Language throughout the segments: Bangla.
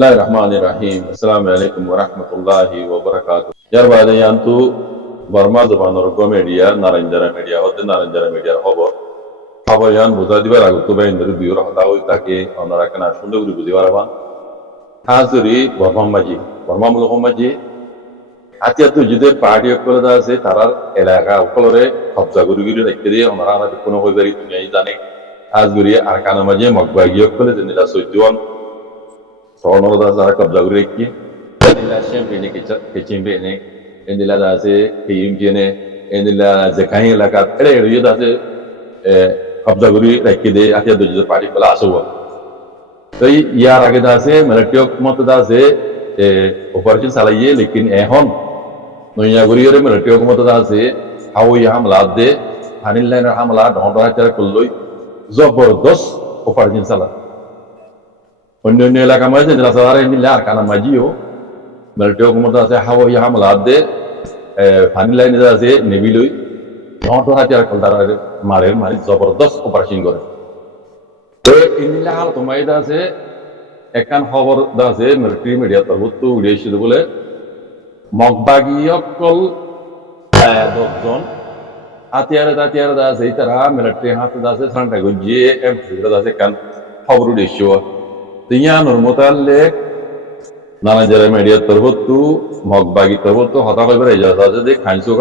Bismillahirrahmanirrahim. Assalamualaikum warahmatullahi wabarakatuh. Yar bade yantu Burma zabanor go media Naranjara media hote Naranjara media খবর yan বুঝা দিবার আগে তো বাইন ধরে বিউর হতা হই তাকে ওনারা কেন সুন্দর করে বুঝি পারবা হাজুরি বর্মা মূলকমাজি হাতিয়া তো যদি পার্টি করে দেওয়া আছে তারার এলাকা উপরে কবজা করে গিয়ে রেখে দিয়ে ওনারা আমরা কোনো কইবারি তুমি জানে হাজুরি আর কানামাজি মগবাগি করে যেটা সৈত্যন Soalnya saya kerja guriki, inilah champagne kecimpene, inilah dasi kecimpene, inilah zekai lakat, itu dasi kerja guri rekide, aja tujuh parti kelas awal. Jadi ya lagi dasi, mereka mau dasi operasi salahye, lekin ehon, nonya guri orang mereka mau dasi, hawi hamlad de, anilah hamlad, orang cara kulloi, জবরদস্ত operasi salah. অন্যান্য এলাকার মধ্যে যারা সাধারণ মিলার কানা মাজিও মেলটিও ক্ষমতা আছে হাওয়া হামলা দে পানি লাইনে আছে নেবিলই নটো হাজার কলদার মারি জবরদস্ত অপারেশন করে তো ইনিলা হাল তোমায় আছে একান খবর আছে মিলিটারি মিডিয়া তরফতো উড়িয়েছিল বলে মগবাগিয়কল 10 হাতিয়ারে আছে তারা মিলিটারি হাতে আছে সান্টা গজিয়ে এমফিরা আছে কান খবর উড়িয়েছিল Tinya normotalle nana jara media terbutu mogbagi terbutu hota kau bereja saja deh kansu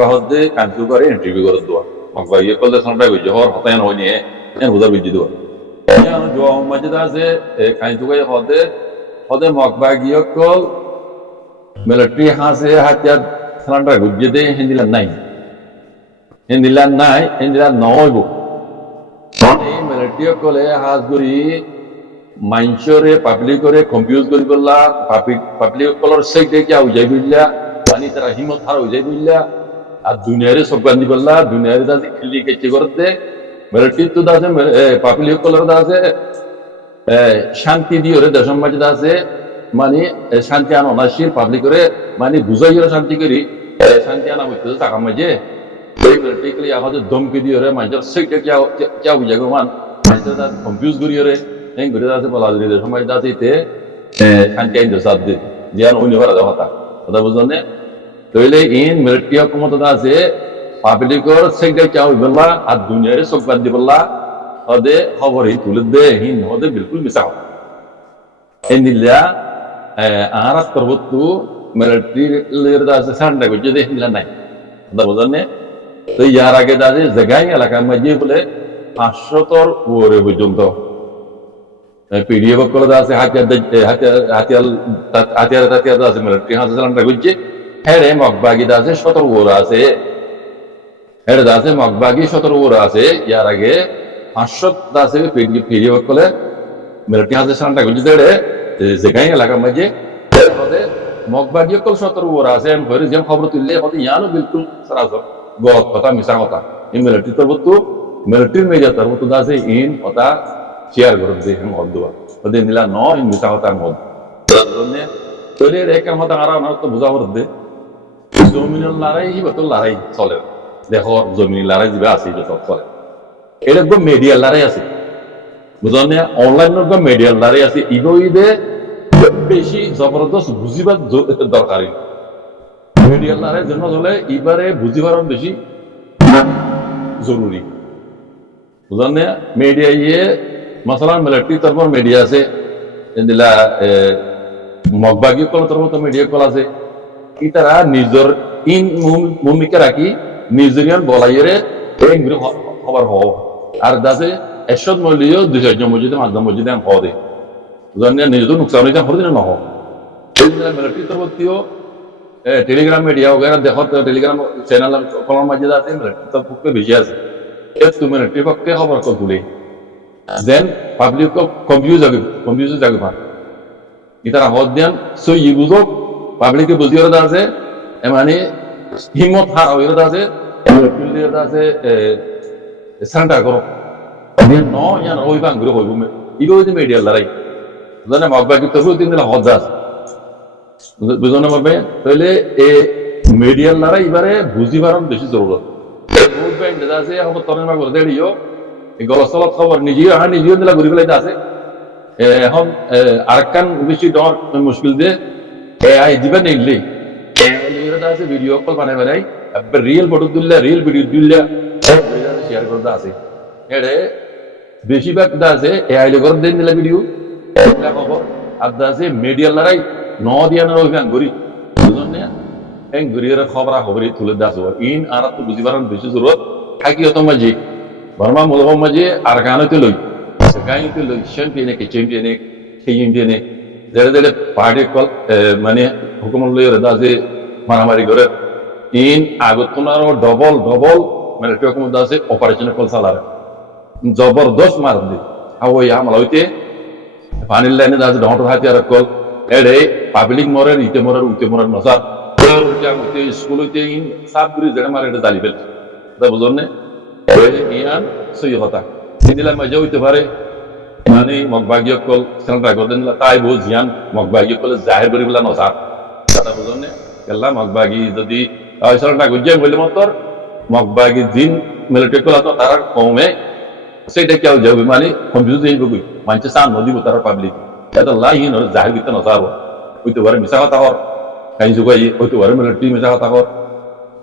kare interview kau dua mogbagi kalau dah sampai gua johor hota yang awalnya yang udah biji dua tinya anu jual macam dah se kansu kau hota mogbagi kau military hase hatiar sampai gua jadi hendilan hendilan naik bu ini military kau le has guri মাইনসরে পাবলিকরে কনফিউজ করি বললা পাবলিক কলর সেক দেখে উজাই বুঝলা পানি তারা হিমত হার উজাই বুঝলা আর দুনিয়ারে সব গান্ধি বললা দুনিয়ারে দাদি খিলি কেচে করতে মেলটি তো দাসে পাবলিক কলর দাসে শান্তি দিওরে দেশম মাঝে দাসে মানে শান্তি আন অনাশীল পাবলিকরে মানে বুঝাইও শান্তি করি শান্তি আনা হইতে টাকা মাঝে এই মেলটি কলি আমাদের দমকি দিওরে মাঝে সেক দেখে কেউ বুঝাই মান মাঝে দাস কনফিউজ করিওরে yang berada di bawah dari semua itu kantin dosa itu jangan universal dah kata ada bukannya toile in military aku mau tahu sih public or segala jauh berlah ad dunia ini sok bandi berlah ada khabar itu tulis in ada bilkul misal inilah arat terbutu military lerda sesanda jadi inilah naik ada bukannya तो यार आगे दादी जगह लगा मजे बोले 500 और वो रे बुजुर्ग PDF kalau dah se hatiar dah se military hase salam raguji here mogbagi dah se 17 ora ase here dah se mogbagi 17 ora ase yar age 500 dah se PDF kole military hase salam raguji dere jegai elaga maje hode mogbagi kol 17 ora ase em hore jam khabar tulle hode yano bilkul sarasar golat kotha misa kotha in military tarbutu military media tarbutu dah se in kotha share করতে দেন হদুয়া ওদের নিলা ন মিতা হতা মদ তারনে তোলে রেকা মত আর না তো বুঝা করতে জমিনের লড়াই হিবত লড়াই চলে দেখো জমিনের লড়াই দিবা আছে যে সব চলে এটা গো মিডিয়া লড়াই আছে বুঝনে অনলাইনের গো মিডিয়া লড়াই আছে ইদোইদে বেশি জবরদস্ত বুঝিবার দরকার মিডিয়া লড়াই জন্য চলে এবারে বুঝিবার বেশি জরুরি বুঝনে মিডিয়া ইয়ে masalah military terpon media se inilah mogbagi kalau terpon media kalau se kita ra nizor in mumikir lagi nizorian bolayere engri khabar ho ar dase eshod molio dusajno mojide madam mojide am hode janne nizor nuksan hoye horde na ho inilah military terpon tio telegram media वगैरह देखो तो telegram channel कॉलम मजे आते हैं तब पुक्के भेजे आते ये तुम्हें military पक्के खबर को भूले then public ko confuse jage pa itara hodyan so yugo public ke buziyor da ase emani himmot har hoyer da ase pilder da ase santa koro then no yan oi bang gro hoibo igo je media larai jane magba ki tobu din la hodas bujona mabbe tole e media larai ibare buzibaram beshi zarurat বহুত ব্যান্ড আছে এখন তরুণ মা করে দেড়িও এই গলসলত খবর নিজেও নিজেও দিলা ঘুরি ফেলাইতে আছে এখন আরেকখান বেশি ডর মুশকিল দিয়ে এআই দিবেন নিলে আছে ভিডিও কল বানাই বানাই রিয়েল ফটো তুললে রিয়েল ভিডিও তুললে শেয়ার করতে আছে এড়ে বেশিরভাগ আছে এআই করে দেন দিলে ভিডিও খবর আর আছে মিডিয়া লড়াই ন দিয়া না ওইখান ঘুরি বুঝলেন না এই ঘুরিয়ে খবরা খবরই তুলে দাস ইন আর তো বুঝি পারেন বেশি জরুরত থাকি হতো মাঝে বর্মা মূলব মাঝে আর গানতে লই গাইতে লই চ্যাম্পিয়নে কে চ্যাম্পিয়নে কে চ্যাম্পিয়নে যেটা যেটা পার্টি কল মানে হুকুমত লই আছে মারামারি করে ইন আগত তোমার ডবল ডবল মানে হুকুমত আছে অপারেশন কল চালারে জবরদস্ত মার দি আর ওই আমলা হইতে পানির লাইনে আছে ডহর হাতি আর কল এড়ে পাবলিক মরে ইতে মরে নসার স্কুল হইতে ইন সাত গুরি যেটা মারে এটা জালি ফেলছে এটা বুঝলেন না ইয়ান সই কথা দিলা মজা হইতে পারে মানে মগবাগিয় কল সেন্টার করতেন তাই বহু জিয়ান মগবাগিয় কল জাহির করি বলা নসার কথা বুঝলেন না কেলা মগবাগি যদি সেন্টার গুজিয়া বলে মতর মগবাগি জিন মিলিটারি কল তো তার কমে সেটা কেউ যাবে মানে কম্পিউটার যাইব কই মানুষ সান নদী তার পাবলিক এটা লাইন আর জাহির করতে নসার হইতে পারে মিশা কথা হর কাইন সুগাই হইতে পারে মিলিটারি মিশা কথা হর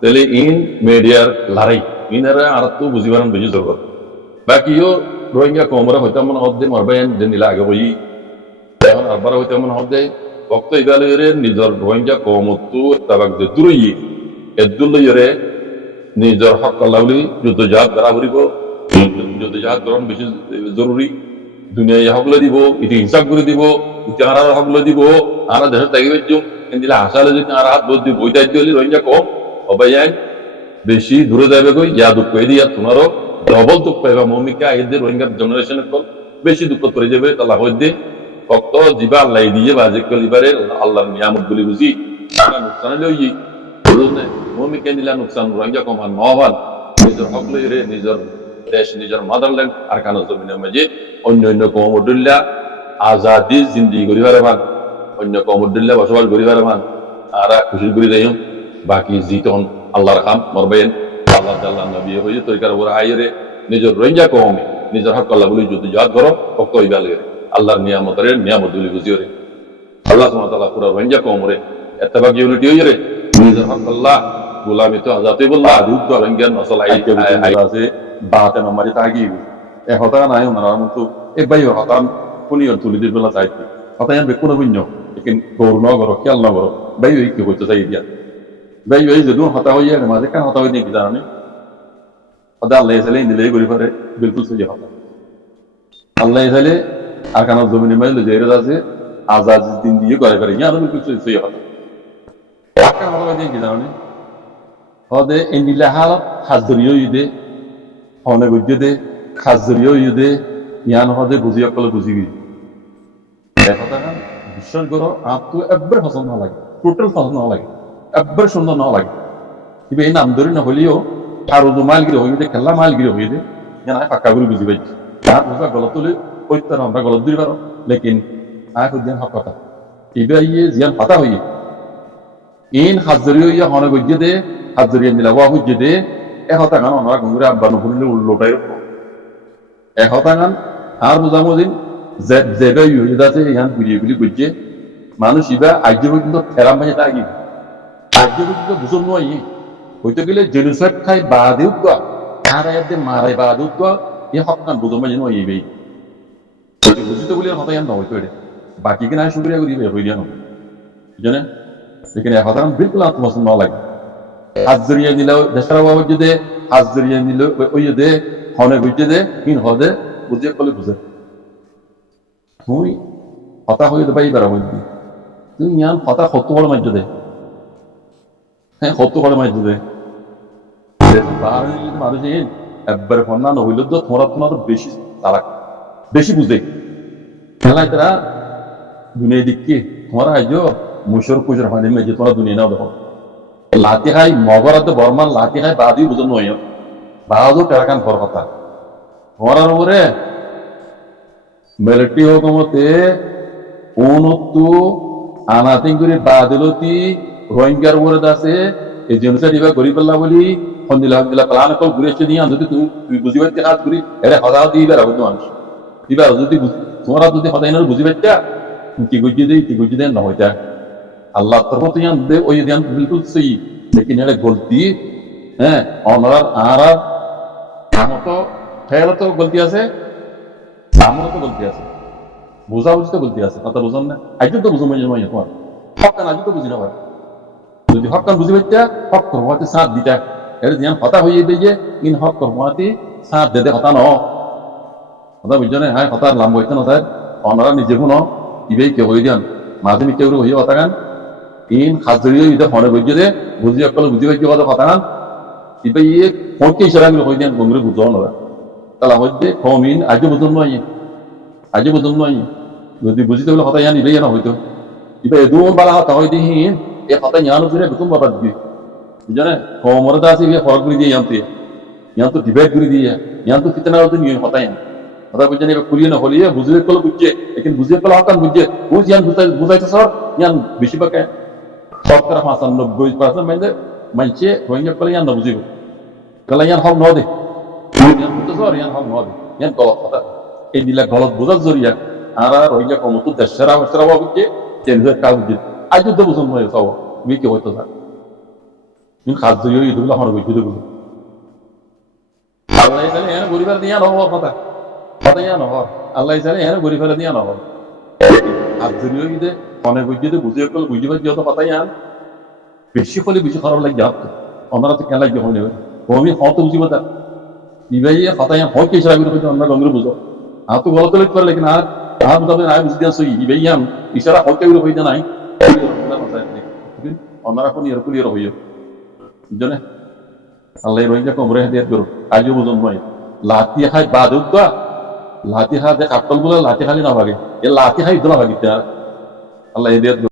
তাহলে ইন মিডিয়ার লড়াই ইনারা আর তো বুঝিবার বেশি জরুরত বাকিও রোহিঙ্গা কমরা হইতে মনে হদ্দে মরবেন যে নীলা আগে বই এখন আরবার হইতে মনে হদ্দে ভক্ত ইগালের নিজের রোহিঙ্গা কমতো তাবাক যে দূরই এদুলইরে নিজের হক আল্লাহলি যুদ্ধ জাহাজ করা করিব যুদ্ধ জাহাজ গ্রহণ বেশি জরুরি দুনিয়া হকলে দিব ইতি হিসাব করে দিব ইতিহার হকলে দিব আর দেশের তাগিবে দিলে আসালে যদি আর হাত বই বইটাই দিলি রোহিঙ্গা কম অবাই বেশি দূরে যাবে কই ইয়া দুঃখ এদিয়া তোমারও ডবল দুঃখ পাইবা মমিকা এদের রোহিঙ্গা জেনারেশনের কল বেশি দুঃখ করে যাবে তালা হইতে ভক্ত জিবা আল্লাহ দিয়ে বাজে কলিবারে আল্লাহর নিয়ামত গুলি বুঝি নুকসান লই বুঝলেন মমিকা নিলা নুকসান রোহিঙ্গা কমান নভান নিজের হক লই রে নিজের দেশ নিজের মাদারল্যান্ড আর কানো জমিনের মাঝে অন্য অন্য কমদুল্লাহ আজাদি জিন্দি করিবার মান অন্য কমদুল্লাহ বসবাস করিবার মান আর খুশি করি যাই বাকি জিতন আল্লাহর খাম মরবেন আল্লাহ আল্লাহ নবী হয়ে তরিকার উপর আইরে নিজের রোহিঙ্গা কমে নিজের হক আল্লাহ বলি যদি জাত করো ভক্ত হইবা লাগে আল্লাহর নিয়ামতের নিয়ামত বলি বুঝিও রে আল্লাহ সুবহানাহু ওয়া তাআলা পুরো রোহিঙ্গা কম রে এতবাক ইউনিটি হই রে নিজের হক আল্লাহ গোলামি তো আজাতে বললা যুদ্ধ রোহিঙ্গা নসল আইতে আছে বাতে নামাজি তাগি এ হতা নাই ওনার মতো এ ভাই হতাম কোনিও তুলি দিল বেলা চাইতে হতায়ান বেকুন বুঝন্য কিন্তু গৌর ন করো খেয়াল ন করো ভাই ওই কি হইতে চাই দিয়া ভাই ওই যদি হতা হইয়া মাঝে কেন হতা হই দেখি জানি হতা আল্লাহ এসালে দিলে গরি পারে বিলকুল সহি হতা আল্লাহ এসালে আর কানা জমিনে মাইলে জেরে আছে আজাদ দিন দিয়ে করে করে ইয়া বিলকুল সহি হতা কেন হতা হই দেখি জানি হদে এন্ডিলা হালত হাজরিও ইদে হনে বুঝে দে হাজরিও ইদে ইয়ান হদে বুঝিয়া কলে বুঝিবি কথা না বিশ্বাস করো আপ তো একবার পছন্দ না লাগে টোটাল পছন্দ না লাগে একবার সুন্দর না লাগে কিন্তু এই নাম ধরে না হলেও আরো দু মাইল গিয়ে হইতে খেলা মাইল গিয়ে হইতে জানা পাক্কা করে বুঝি পাইছি তার বুঝা গলত তুলে হইতে আমরা গলত দিতে পারো লেকিন আয় খুদিয়ান হক কথা এবার ইয়ে জিয়ান পাতা হইয়ে ইন হাজরিও ইয়া হনে বুঝে দে হাজরিয়া নিলা ওয়া বুঝে দে এহতা গান আমরা গুঙ্গুরে আব্বা নফুলিলে উল্লোটাই এহতা গান আর বুঝামুদিন যেটা ইউজ আছে ইয়ান বুঝিয়ে গুলি বুঝছে মানুষ ইবা আর্য পর্যন্ত ফেরাম ভাই তাগি আর্য পর্যন্ত বুঝন নয় হইতে গেলে জেনুসাইড খাই বাদেও তো আর এতে মারাই বাদেও তো এই হকান বুঝন ভাই নয় ইবেই বুঝিতে বলে হতা ইয়ান নয় তো বাকি কিনা শুক্রিয়া করি হই দিয়া নয় বুঝনে লেকিন এহতা গান বিলকুল আত্মপছন্দ না লাগে হাজরিয়া নিলেও দেশরা বাবা যদি হাজরিয়া নিল ওই দে হনে বুঝে দে হিন হদে বুঝিয়ে কলে বুঝে তুই হতা হয়ে দেবাই বেড়া বলবি তুই ইয়ান হতা সত্য করে মার্য দে হ্যাঁ সত্য করে মার্য দে মানুষ একবার ফন্না নহইল তো তোমার বেশি তারা বেশি বুঝে খেলায় তারা দুনিয়া দিককে তোমার আজ মুসর পুজোর পানি মেজে তোমরা দুনিয়া নাও দেখো লাতি খাই মগরাতে বর্মান লাতি খাই বাদিও বুঝন নয় বাদও টেরাকান ফর কথা তোমার উপরে মিলিটারি হুকুমতে উনত্তু আনাতিং করে বাদলতি রোহিঙ্গার উপরে আছে এই জেনোসাইড ইবা করি পেলা বলি হন্দিলা হন্দিলা প্লান কল ঘুরে এসে দিয়ে যদি তুই বুঝি পারতে কাজ করি এটা হজাও দিয়ে বেড়া বুঝতে মানুষ এবার যদি তোমরা যদি হতাই না বুঝি পাইতা কি গুজি দেন না হইতা আল্লাহ তরফ থেকে দে ওই ধ্যান বিলকুল সই লেকিন এটা গলতি হ্যাঁ অনার আর আমার তো খেয়াল তো গলতি আছে আমারও তো গলতি আছে বোঝা বুঝি তো গলতি আছে কথা বুঝুন না আজকে তো বুঝো মাঝে তোমার হকান আজকে তো বুঝি না ভাই যদি হকান বুঝি পাইতা হক করবাতে সাথ দিতা এর ধ্যান হতা হয়ে দিয়ে ইন হক করবাতে সাথ দে হতা ন কথা বুঝছো না হ্যাঁ হতার লাভ হইতো না তাই অনারা নিজে কোনো ইবেই কেউ হয়ে যান মাঝে কেউ হইয়া হতা গান ইন খাজরিও ইদে ফোনে বুঝিয়ে দে বুঝি অকল বুঝি পাইছে কথা হতা গান ইবে ইয়ে ফোনকে ইশারা করে হয়ে যান গঙ্গরে বুঝো না তাহলে হইতে কমিন আজও বুঝুন নয় যদি বুঝিতে বলে হতা জান ইবেই না হইতো ইবে এদুম বালা হতা হই দিহিন এ হতা জানো ফিরে বেতুম বাবা দিবি বুঝছো না কমরতা আছে ইবে ফরক করে দিয়ে তো ডিবেট করে দিয়ে তো কিতনা হতো নিয়ে হতা জান কথা বুঝছেন এবার খুলিয়ে না হলিয়ে বুঝিয়ে কল বুঝছে লেকিন বুঝিয়ে কল হকান বুঝছে বুঝ ইয়ান বুঝাইতে সর ইয়ান বেশি পাকে শতকরা 95% মানছে রোহিঙ্গা কলে ইয়ান না বুঝিব কলে ইয়ান হক নদে ইয়ান বুঝতে সর ইয়ান হক নদে ইয়ান গলত কথা এই দিলা গলত বোঝার জরিয়া আর রোহিঙ্গা কমতো দেশরা বুঝছে চেঞ্জ হয়ে কাজ বুঝছে আজ তো বুঝুন হয়ে সব বিকে হইতো স্যার কিন্তু কাজ জরিয়া ইদুলা হন বুঝতে বুঝুন আল্লাহ তাআলা এর পরিবার দিয়া নব কথা আল্লাহ জানে হ্যাঁ গড়ি ফেলে দিয়া নহব আর যদিও কিন্তু মনে বুঝিয়ে বুঝিয়ে কল বুঝিয়ে যত কথাই আন বেশি হলে বেশি খারাপ লাগে যাত ওনারা তো কেন লাগে হয়ে আমি হয়তো বুঝিব তা ইবাই কথাই হয় কি ইশারা করে আমরা গঙ্গরে বুঝো আর তো গলত লেখ করে লেকিন আর আর তবে আয় বুঝতে আসো ইবাই আম ইশারা হয় কেউ হইতে নাই ওনারা কোন এরকম হইও বুঝলে আল্লাহ রোহিঙ্গা কমরে হাদিয়াত করো আজও বুঝুন নয় লাতি খাই বাদ উদ্দা লাতি খা যে কাপল গুলো লাতি খালি না ভাগে এ লাতি খাই ইদলা ভাগিতে আল্লাহ হেদিয়াত